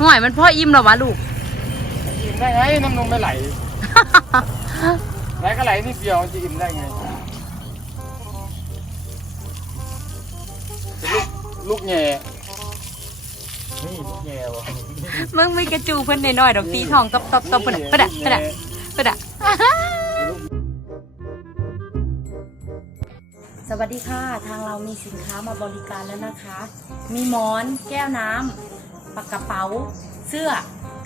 ห่วยมันพ่ออิ่มเหรอวะลูก อิ่มได้ไงน้ำนมไม่ไหล ไหลก็ไหลนิดเดียวมันจะอิ่มได้ไงเป็นลูกลูกแง่นี่ลูกแง่วะมึงไม่กระจูเพิ่นน้อยๆดอกตีทองตบตบตบเพิ่นอะเพิ่นอะเพิ่นอะเพิ่นอะสวัสดีค่ะ ทางเรามีสินค้ามาบริการแล้วนะคะ มีหมอน แก้วน้ำ ปากกระเป๋า เสื้อ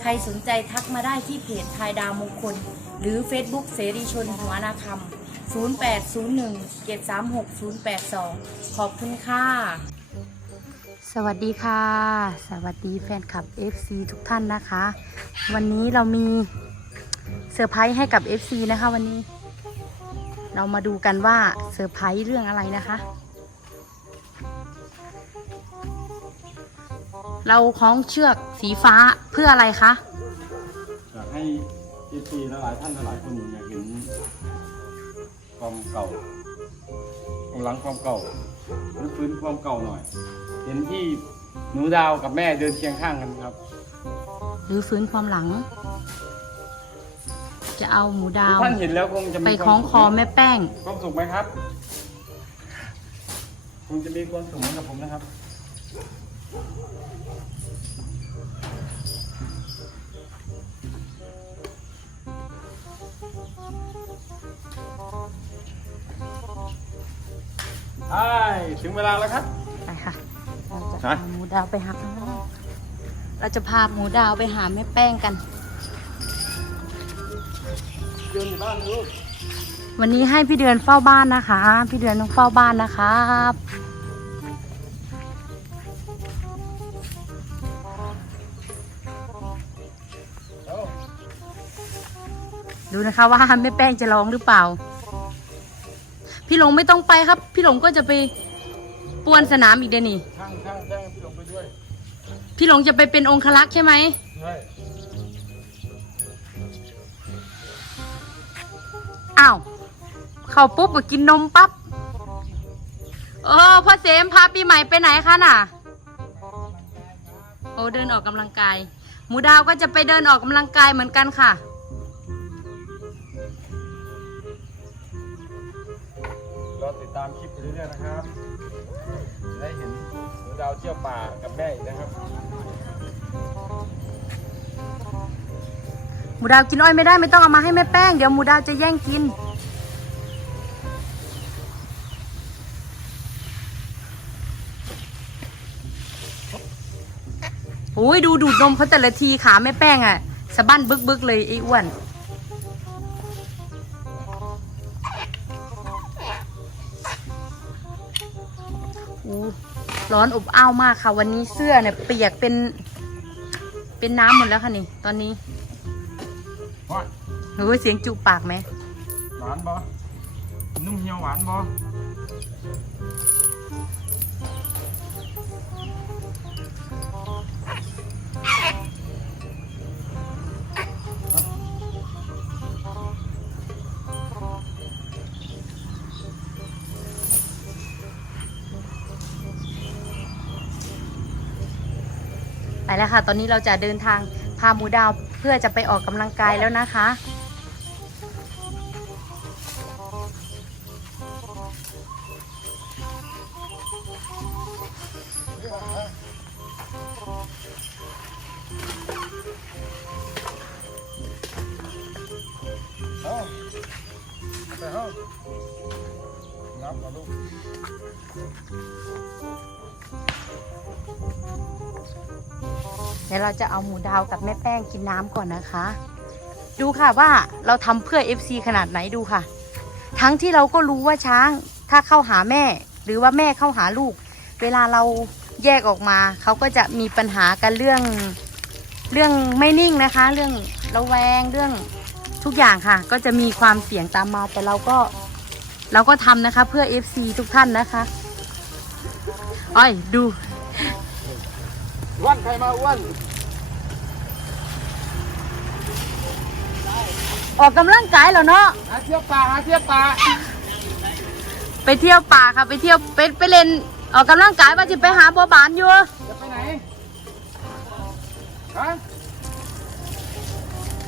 ใครสนใจทักมาได้ที่เพจทายดาวมงคล หรือ Facebook เสรีชนหัวนาคำ0801 736 082 ขอบคุณค่ะ สวัสดีค่ะ สวัสดีแฟนคลับ FC ทุกท่านนะคะ วันนี้เรามีเซอร์ไพรส์ให้กับ FC นะคะวันนี้ เรามาดูกันว่าเซอร์ไพรส์เรื่องอะไรนะคะ เราคล้องเชือกสีฟ้าเพื่ออะไรคะอยากให้เอซีหลายท่านหลายคนอยากเห็นความเก่าของหลังความเก่าหรือฟื้นความเก่าหน่อย เห็นที่หนูดาวกับแม่เดินเคียงข้างกันครับ หรือฟื้นความหลัง จะเอาหมูดาทุกวท่านเห็นแล้วคงจะมีไปวามคล้องคอสุขแม่แป้ง ความสุขไหมครับ คงจะมีความสุขเหมือนกับผมนะครับ ใช่ถึงเวลาแล้วครับ ไปค่ะ เราจะฮะพาหมูดาวไปหา เราจะพาหมูดาวไปหาแม่แป้งกัน เดินอยู่บ้านลูกวันนี้ให้พี่เดือนเฝ้าบ้านนะคะ พี่เดือนต้องเฝ้าบ้านนะครับเอ้าดูนะคะว่าแม่แป้งจะร้องหรือเปล่า พี่หลงไม่ต้องไปครับ พี่หลงก็จะไปปวนสนามอีกเดยวนี่ ช่างช่างช่างพี่ลงไปด้วยพี่หลงจะไปเป็นองคลักษ์ใช่ไหม ใช่อ้าว เข้าปุ๊บก็กินนมปั๊บเออพ่อเสมพาปีใหม่ไปไหนคะน่ะ โอ้เดินออกกำลังกาย หมูดาวก็จะไปเดินออกกำลังกายเหมือนกันค่ะ เรื่อยๆนะครับจะได้เห็นหนูดาวเที่ยวป่ากับแม่อีกนะครับหมูดาวกินอ้อยไม่ได้ไม่ต้องเอามาให้แม่แป้ง เดี๋ยวหมูดาวจะแย่งกิน โอ้ยดูดูดนมเขาแต่ละทีขาแม่แป้งอะสะบั้นบึกบึกๆเลยไอ้อ้วน ร้อนอบอ้าวมากค่ะ วันนี้เสื้อเนี่ยเปียกเป็น เป็นน้ำหมดแล้วค่ะนี่ ตอนนี้ว่าหนูเสียงจุปากไหม หวานบอนุ่มเหี่ยวหวานบ ไปแล้วค่ะ ตอนนี้เราจะเดินทางพาหมูดาวเพื่อจะไปออกกำลังกายแล้วนะคะ เอาไปเฮ้าน้ำก่อนลูก เดี๋ยวเราจะเอาหมูดาวกับแม่แป้งกินน้ำก่อนนะคะ ดูค่ะว่าเราทำเพื่อ FC ขนาดไหนดูค่ะ ทั้งที่เราก็รู้ว่าช้างถ้าเข้าหาแม่ หรือว่าแม่เข้าหาลูก เวลาเราแยกออกมาเขาก็จะมีปัญหากันเรื่องเรื่องไม่นิ่งนะคะ เรื่องระแวงเรื่องทุกอย่างค่ะ ก็จะมีความเสี่ยงตามมาแต่เราก็เราก็ทำนะคะเพื่อ FC ทุกท่านนะคะ อ้อยดูอ้วนใครมาอ้วนออกกำลังกายแล้วเนาะหาเที่ยวป่าหาเที่ยวป่าไปเที่ยวป่าค่ะ ไปเที่ยวไปไปเล่นออกกำลังกายว่าจะไปหาบัวบานอยู่จะไปไหนฮะ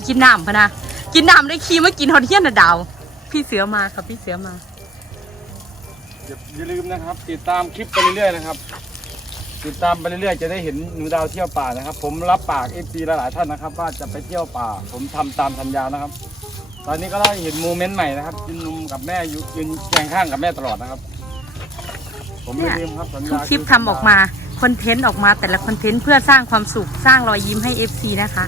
กินน้ำพะนะกินน้ำได้ขี่มากินฮอตเทียนน่ะดาว พี่เสือมาครับพี่เสือมา อย่าอย่าลืมนะครับ ติดตามคลิปไปเรื่อยๆนะครับ ติดตามไปเรื่อยๆจะได้เห็นหนูดาวเที่ยวป่านะครับ ผมรับปากเอฟซีหลายๆท่านนะครับ ว่าจะไปเที่ยวป่า ผมทำตามสัญญานะครับ ตอนนี้ก็ได้เห็นโมเมนต์ใหม่นะครับกินนมกับแม่อยู่ยืนเคียงข้างกับแม่ตลอดนะครับ ผมไม่ลืมครับสัญญาทุกคลิปทำออกมาคอนเทนต์ออกมาแต่ละคอนเทนต์เพื่อสร้างความสุขสร้างรอยยิ้มให้ FC นะคะ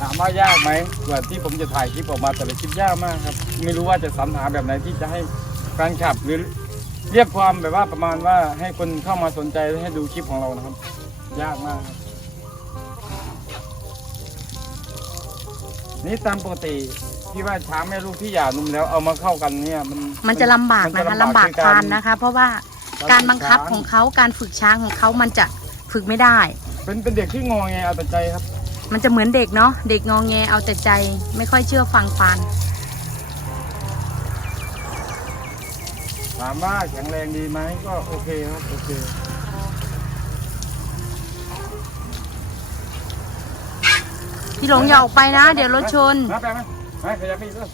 ถามว่ายากไหมกว่าที่ผมจะถ่ายคลิปออกมาแต่ละคลิปยากมากครับ ไม่รู้ว่าจะสรรหาแบบไหนที่จะให้แฟนคลับหรือ เรียกความแบบว่าประมาณว่าให้คนเข้ามาสนใจและให้ดูคลิปของเรานะครับ ยากมากครับนี่ตามปกติที่ว่าช้างแม่ลูกที่หย่านมแล้วเอามาเข้ากันเนี่ย มันมันจะลำบากมันะคะจลำบากคือทานนะคะ เพราะว่าการบังคับของเขาการฝึกช้างของเขามันจะฝึกไม่ได้ เป็นเป็นเด็กที่งอแงเอาแต่ใจครับ มันจะเหมือนเด็กเนาะเด็กงองแงเอาแต่ใจไม่ค่อยเชื่อฟังฟานามว่าแข็งแรงดีไหมก็โอเคครับโอเคพี่หลงอย่าออกไปนะ เดี๋ยวรถชนมาไปไหมมาขยับไปอีกเด้อ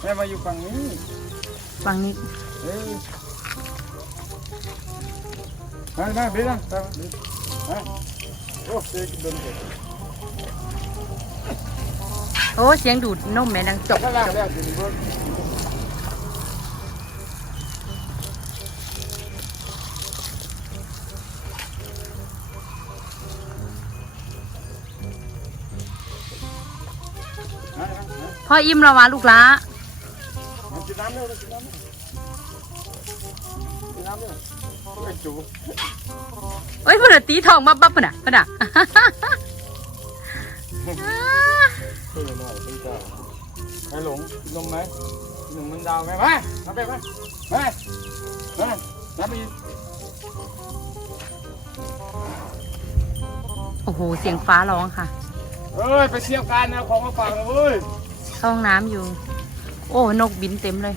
แม่มาอยู่ฝั่งนี้ฝั่งนี้เอ้ยมามาเบี้ยนะไปมาโอ้เด็กเดินเก่งโอ้เสียงดูดนมแม่ดังจบข้างล่างแล้วถึงเบิ้ พ่ออิ่มแล้ววะลูกละมากินน้ำเร็วกินน้ำเร็วกินน้ำเร็วไอ้จูเอ้ยพุ่นนะตีทองมาบับพุ่นน่ะพุ่นน่ะเพื่อนหน่อยเป็นเจ้าไอ้หลงกินนมไหมกินนมมันดาวไหมมามาไปมามามาน้ำไปอีกโอ้โห เสียงฟ้าร้องค่ะ เอ้ยไปเที่ยวกันนะของมาฝากนะเว้ยเข้าห้องน้ำอยู่ โอ้นกบินเต็มเลย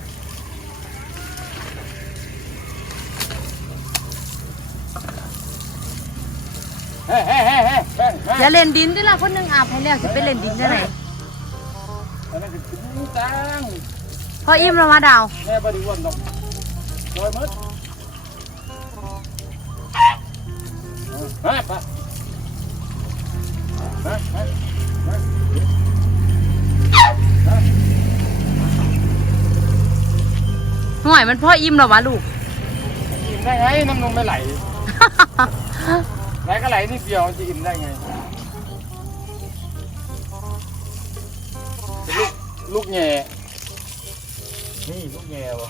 เฮ้เฮ้เฮ้เฮ้เฮ้เฮ้อย่าเล่นดินได้ละคนหนึงอาบให้แล้วจะไปเล่นดินได้ไหนอันนั้นคือกินตังพ่ออิ่มแล้ววะดาว แม่บริวันดอกโดยมดเฮ้ไป เฮ้เฮ้เฮ้ห่วยมันพ่ออิ่มแล้ววะลูก อิ่มได้ไงน้ำนมไม่ไหล ไหลก็ไหลนิดเดียวมันจะอิ่มได้ไงเป็นลูกลูกแง่นี่ลูกแง่วะ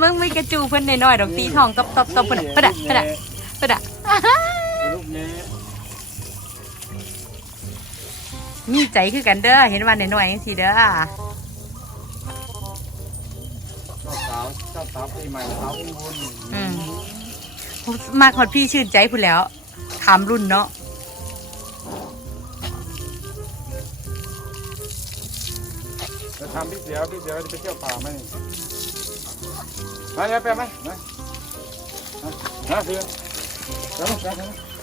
มึงไม่กระจูเพิ่นน้อยๆดอกตีทองตบตบตบพุ่นน่ะพุ่นน่ะพุ่นน่ะพุ่นน่ะเป็นลูกแง่ มีใจคือกันเด้อ เห็นว่าน้อยๆจังซี่เด้อชอบสาวชอบสาวปีใหม่สาวอุ้มบุญอืมมาขอดพี่ชื่นใจพุ่นแล้วถามรุ่นเนาะจะทำพี่เสียวพี่เสียวจะไปเที่ยวป่าไหมนี่มาเลยไปไหมมามาเสียวเดี๋ยวลูกเดี๋ยวลูก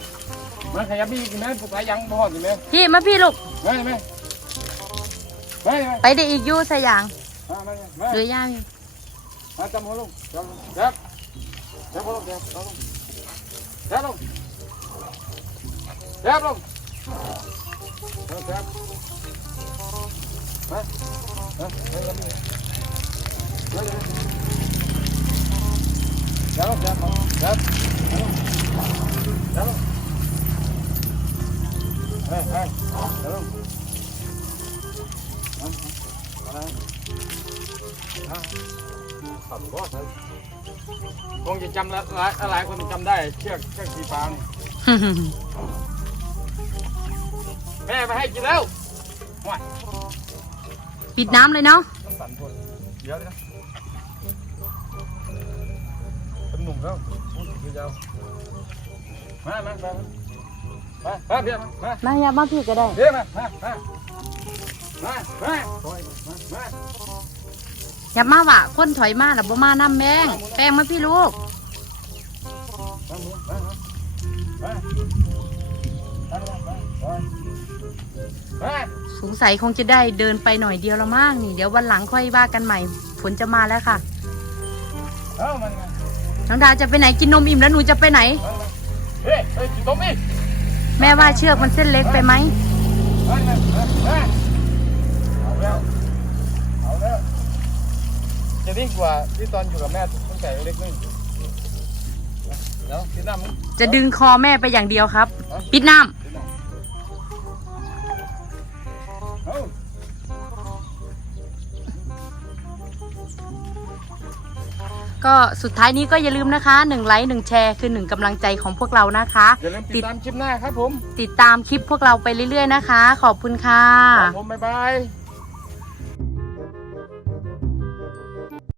มาขยับพี่กินไหมผู้ชายยังบ่หอดกินไหมพี่มาพี่ลูกมาไหมมาไหมไปได้อีกอยู่สยางมามามาเหลือย่างอยู่มาจำหัวลงจำจับจับหัวลงจับลงจับลงจับลงจับมามามาจับนี่มาเลยจับลงจับลงจับจับ เฮ้ยเฮ้ยจับลงมามามาตัดก็ใช่คงจะจำหลายหลายคนจำได้เชือกเชือกสีฟ้านี่แม่มาให้กินแล้วปิดน้ำเลยเนาะมันสั่นคนเยอะเลยนะเป็นหนุ่มแล้วพูดยาวมามามา มามาพียมามามาอย่ามาพี่ก็ได้ เพียมามามามามามาอย่ามาว่ะคนถอยมาหรอบ่มาน้ำแมงแป้งมาพี่ลูกสงสัยคงจะได้เดินไปหน่อยเดียวละมากนี่ เดี๋ยววันหลังค่อยว่ากันใหม่ฝนจะมาแล้วค่ะน้องดาจะไปไหนกินนมอิ่มแล้วหนูจะไปไหนเฮ้ยกินนมอีก แม่ว่าเชือกมันเส้นเล็กไปไหมเอาแล้วเอาแล้วจะดีกว่าที่ตอนอยู่กับแม่ต้องใส่เล็กนึงเดี๋ยวกินน้ำมึงจะดึงคอแม่ไปอย่างเดียวครับ ปิดน้ำ ก็สุดท้ายนี้ก็อย่าลืมนะคะ1ไลค์1แชร์คือ 1กำลังใจของพวกเรานะคะ อย่าลืมติดตามคลิปหน้าครับผม ติดตามคลิปพวกเราไปเรื่อยๆนะคะ ขอบคุณค่ะ ครับผมบ๊ายบาย